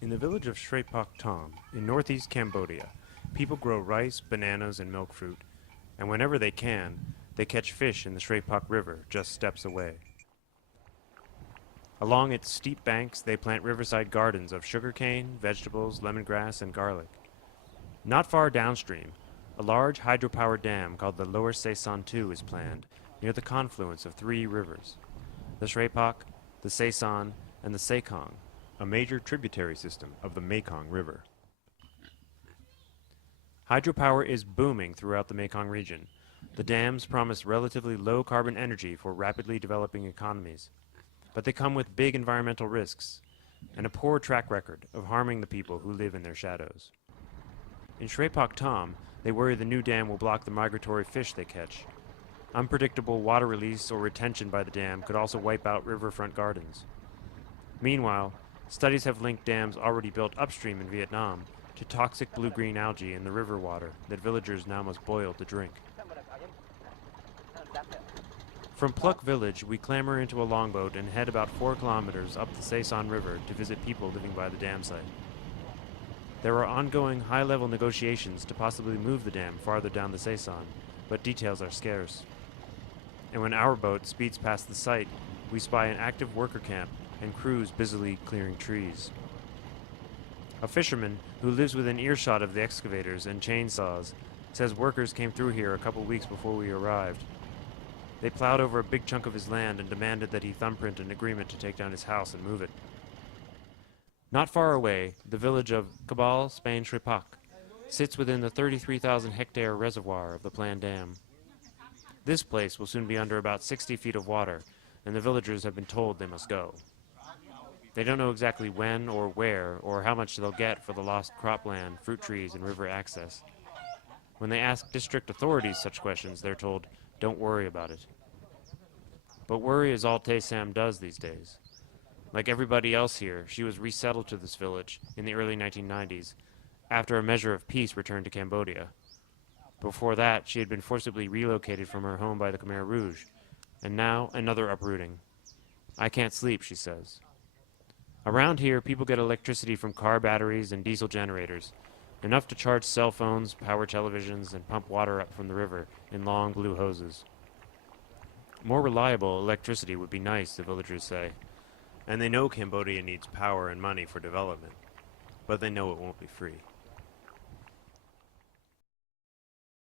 In the village of Srepak Tom, in northeast Cambodia, people grow rice, bananas, and milk fruit, and whenever they can, they catch fish in the Srepak River just steps away. Along its steep banks, they plant riverside gardens of sugarcane, vegetables, lemongrass, and garlic. Not far downstream, a large hydropower dam called the Lower Sason II is planned, near the confluence of three rivers, the Srepak, the Sason, and the Sekong, a major tributary system of the Mekong River. Hydropower is booming throughout the Mekong region. The dams promise relatively low carbon energy for rapidly developing economies, but they come with big environmental risks and a poor track record of harming the people who live in their shadows. In Srepak Tom, they worry the new dam will block the migratory fish they catch. Unpredictable water release or retention by the dam could also wipe out riverfront gardens. Meanwhile, studies have linked dams already built upstream in Vietnam to toxic blue-green algae in the river water that villagers now must boil to drink. From Pluk village, we clamber into a longboat and head about 4 kilometers up the Sason River to visit people living by the dam site. There are ongoing high-level negotiations to possibly move the dam farther down the Sason, but details are scarce. And when our boat speeds past the site, we spy an active worker camp and crews busily clearing trees. A fisherman who lives within earshot of the excavators and chainsaws says workers came through here a couple weeks before we arrived. They plowed over a big chunk of his land and demanded that he thumbprint an agreement to take down his house and move it. Not far away, the village of Kabal, Spain Srepak, sits within the 33,000-hectare reservoir of the planned dam. This place will soon be under about 60 feet of water, and the villagers have been told they must go. They don't know exactly when or where or how much they'll get for the lost cropland, fruit trees, and river access. When they ask district authorities such questions, they're told, "Don't worry about it." But worry is all Tay Sam does these days. Like everybody else here, she was resettled to this village in the early 1990s, after a measure of peace returned to Cambodia. Before that, she had been forcibly relocated from her home by the Khmer Rouge, and now another uprooting. "I can't sleep," she says. Around here, people get electricity from car batteries and diesel generators, enough to charge cell phones, power televisions, and pump water up from the river in long blue hoses. More reliable electricity would be nice, the villagers say, and they know Cambodia needs power and money for development, but they know it won't be free.